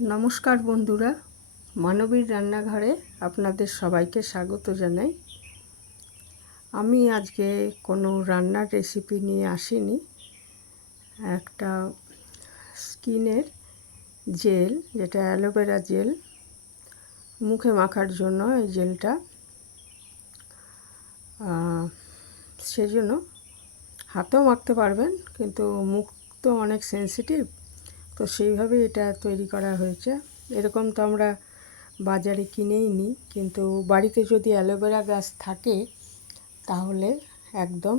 নমস্কার বন্ধুরা, মানবীর রান্নাঘরে আপনাদের সবাইকে স্বাগত জানাই। আমি আজকে কোনো রান্নার রেসিপি নিয়ে আসিনি। একটা স্কিনের জেল, যেটা অ্যালোভেরা জেল, মুখে মাখার জন্য এই জেলটা সেজন্য হাতেও মাখতে পারবেন, কিন্তু মুখ তো অনেক সেন্সিটিভ তো সেইভাবে এটা তৈরি করা হয়েছে। এরকম তো আমরা বাজারে কিনেই নিই কিন্তু বাড়িতে যদি অ্যালোভেরা গাছ থাকে, তাহলে একদম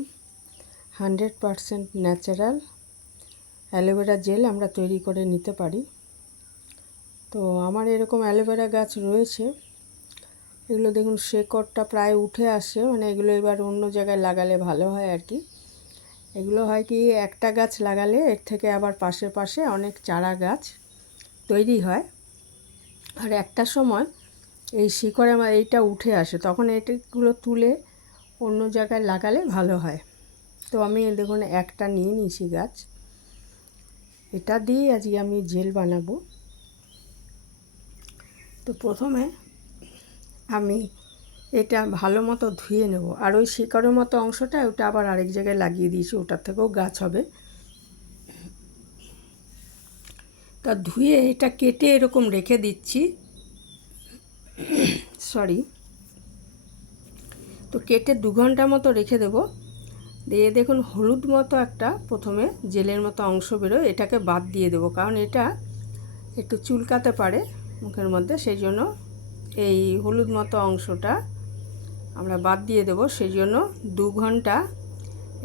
hundred percent natural aloe vera gel আমরা তৈরি করে নিতে পারি। তো আমার এরকম অ্যালোভেরা গাছ রয়েছে। এগুলো দেখুন, শেকড়টা প্রায় উঠে আসে মানে এগুলো এবার অন্য জায়গায় লাগালে ভালো হয় আর কি। এগুলো হয় কি, একটা গাছ লাগালে এর থেকে আবার পাশে পাশে অনেক চারা গাছ তৈরি হয়। আর একটা সময় এই শিকড়ে আমার এইটা উঠে আসে, তখন এইগুলো তুলে অন্য জায়গায় লাগালে ভালো হয়। তো আমি দেখুন একটা নিয়ে নিয়েছি গাছ। এটা দিয়ে আজকে আমি জেল বানাবো। তো প্রথমে আমি এটা ভালো মতো ধুয়ে নেব। আর ওই শিকড়ের মতো অংশটা ওটা আবার আরেক জায়গায় লাগিয়ে দিয়েছি, ওটার থেকেও গাছ হবে। তা ধুয়ে এটা কেটে এরকম রেখে দিচ্ছি। সরি। তো কেটে দু ঘণ্টা মতো রেখে দেব। দিয়ে দেখুন হলুদ মতো একটা প্রথমে জেলের মতো অংশ বেরোয়, এটাকে বাদ দিয়ে দেবো। কারণ এটা একটু চুলকাতে পারে মুখের মধ্যে, সেই জন্য এই হলুদ মতো অংশটা আমরা বাদ দিয়ে দেবো সেই জন্য দু ঘণ্টা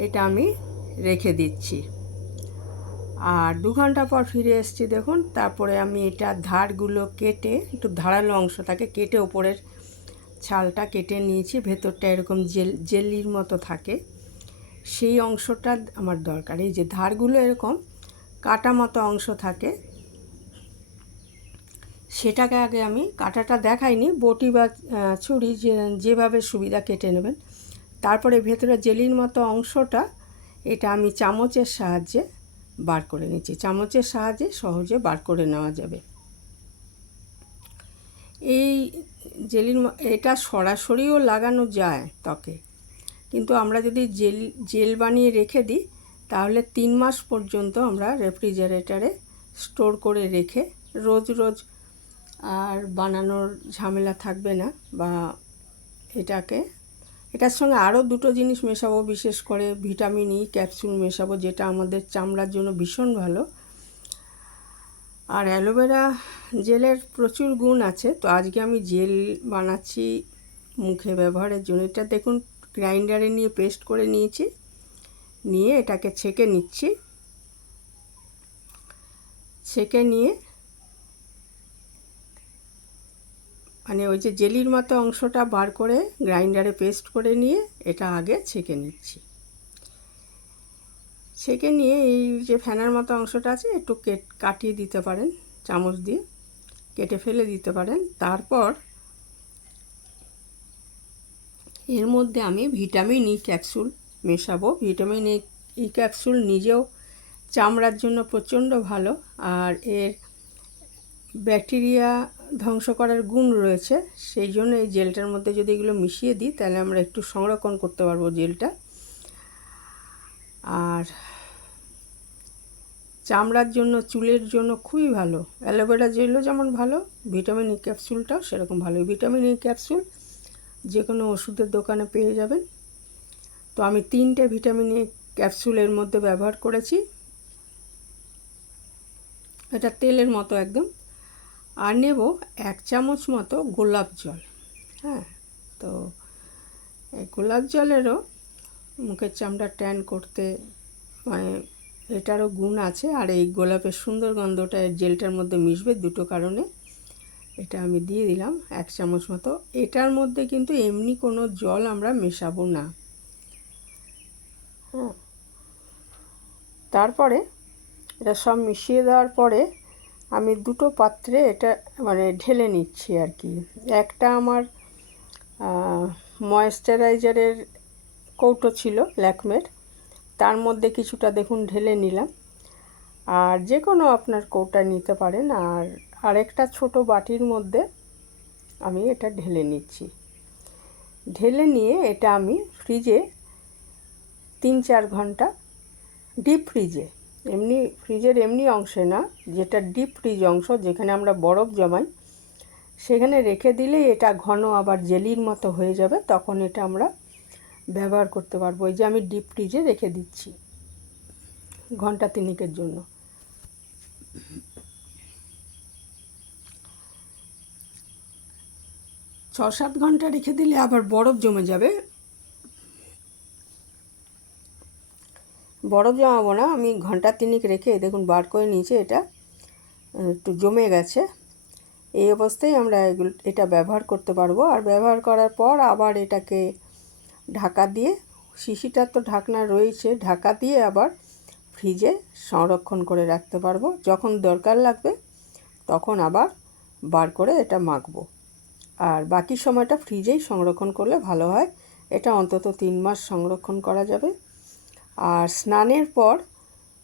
এটা আমি রেখে দিচ্ছি। আর দু ঘণ্টা পর ফিরে এসেছি, দেখুন, তারপরে আমি এটা ধারগুলো কেটে, একটু ধারালো অংশটাকে কেটে ওপরের ছালটা কেটে নিয়েছি, ভেতরটা এরকম জেল, জেলির মতো থাকে। সেই অংশটা আমার দরকার, এই যে ধারগুলো এরকম কাটা মতো অংশ থাকে সেটাকে আগে আমি কাটাটা দেখাইনি, বটি বা ছুরি যেভাবে সুবিধা কেটে নেবেন। তারপরে ভেতরে জেলির মতো অংশটা, এটা আমি চামচের সাহায্যে বার করে নিচ্ছি। চামচের সাহায্যে সহজে বার করে নেওয়া যাবে। এই জেলির এটা সরাসরিও লাগানো যায় ত্বকে। কিন্তু আমরা যদি জেল জেল বানিয়ে রেখে দিই, তাহলে তিন মাস পর্যন্ত আমরা রেফ্রিজারেটারে স্টোর করে রেখে রোজ রোজ আর বানানোর ঝামেলা থাকবে না বা এটাকে, এটার সঙ্গে আরও দুটো জিনিস মেশাবো, বিশেষ করে ভিটামিন ই, ক্যাপসুল মেশাবো, যেটা আমাদের চামড়ার জন্য ভীষণ ভালো। আর অ্যালোভেরা জেলের প্রচুর গুণ আছে, তো আজকে আমি জেল বানাচ্ছি মুখে ব্যবহারের জন্য। এটা দেখুন, গ্রাইন্ডারে নিয়ে পেস্ট করে নিয়েছি, নিয়ে এটাকে ছেঁকে নিচ্ছি। ছেঁকে নিয়ে মানে ওই যে জেলির মতো অংশটা বার করে গ্রাইন্ডারে পেস্ট করে নিয়ে এটা আগে ছেঁকে নিচ্ছি। ছেঁকে নিয়ে এই যে ফ্যানার মতো অংশটা আছে, একটু কেট কাটিয়ে দিতে পারেন, চামচ দিয়ে কেটে ফেলে দিতে পারেন। তারপর এর মধ্যে আমি ভিটামিন ই ক্যাপসুল মেশাবো। ভিটামিন ই ক্যাপসুল নিজেও চামড়ার জন্য প্রচণ্ড ভালো। আর এর ব্যাকটেরিয়া ধ্বংস করার গুণ রয়েছে, সেই জন্য এই জেলটার মধ্যে যদি এগুলো মিশিয়ে দিই, তাহলে আমরা একটু সংরক্ষণ করতে পারব জেলটা। আর চামড়ার জন্য, চুলের জন্য খুবই ভালো। অ্যালোভেরা জেলও যেমন ভালো, ভিটামিন ই ক্যাপসুলটাও সেরকম ভালো। ভিটামিন ই ক্যাপসুল যে কোনো ওষুধের দোকানে পেয়ে যাবেন। তো আমি তিনটে ভিটামিন ই ক্যাপসুলের মধ্যে ব্যবহার করেছি। এটা তেলের মতো একদম। আর নেব এক চামচ মতো গোলাপ জল। হ্যাঁ তো এই গোলাপ জলেরও মুখের চামড়া ট্যান করতে মানে এটারও গুণ আছে আর এই গোলাপের সুন্দর গন্ধটা জেলটার মধ্যে মিশবে দুটো কারণে। এটা আমি দিয়ে দিলাম এক চামচ মতো। এটার মধ্যে কিন্তু এমনি কোনো জল আমরা মেশাবো না। হ্যাঁ তারপরে এটা সব মিশিয়ে দেওয়ার পরে আমি দুটো পাত্রে এটা মানে ঢেলে নিচ্ছি আর কি। একটা আমার ময়েশ্চারাইজারের কৌটো ছিল ল্যাকমের, তার মধ্যে কিছুটা দেখুন ঢেলে নিলাম। আর যে কোনো আপনার কৌটা নিতে পারেন, আর আরেকটা ছোট বাটির মধ্যে আমি এটা ঢেলে নিচ্ছি। ঢেলে নিয়ে এটা আমি ফ্রিজে তিন চার ঘণ্টা, ডিপ ফ্রিজে এমনি ফ্রিজের এমনি অংশে না, যেটা ডিপ ফ্রিজ অংশ যেখানে আমরা বরফ জমাই, সেখানে রেখে দিলেই এটা ঘন আবার জেলির মতো হয়ে যাবে, তখন এটা আমরা ব্যবহার করতে পারব। এই যে আমি ডিপ ফ্রিজে রেখে দিচ্ছি ঘণ্টা তিনিকের জন্য। ছ সাত ঘণ্টা রেখে দিলে আবার বরফ জমে যাবে। বরফ জমাবো না, আমি ঘণ্টা তিনিক রেখে দেখুন বার করে নিয়েছে এটা, একটু জমে গেছে। এই অবস্থায় আমরা এগুলো, এটা ব্যবহার করতে পারব। আর ব্যবহার করার পর আবার এটাকে ঢাকা দিয়ে, শিশিটার তো ঢাকনা রয়েছে, ঢাকা দিয়ে আবার ফ্রিজে সংরক্ষণ করে রাখতে পারব। যখন দরকার লাগবে, তখন আবার বার করে এটা মাখবো। আর বাকি সময়টা ফ্রিজেই সংরক্ষণ করলে ভালো হয়। এটা অন্তত তিন মাস সংরক্ষণ করা যাবে। আর স্নানের পর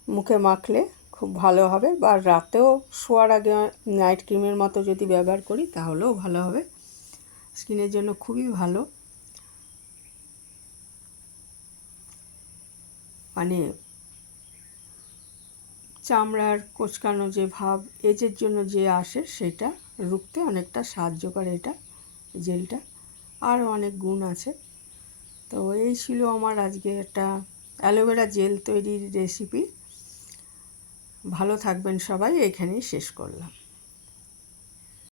মুখে মাখলে খুব ভালো হবে বা রাতেও শোয়ার আগে নাইট ক্রিমের মতো যদি ব্যবহার করি তাহলেও ভালো হবে। স্কিনের জন্য খুবই ভালো। মানে চামড়ার কোচকানো যে ভাব, এজের জন্য যে আসে সেটা রুখতে অনেকটা সাহায্য করে এটা জেলটা আরও অনেক গুণ আছে। তো এই ছিল আমার আজকে একটা অ্যালোভেরা জেল তৈরির রেসিপি ভালো থাকবেন সবাই এখানেই শেষ করলাম।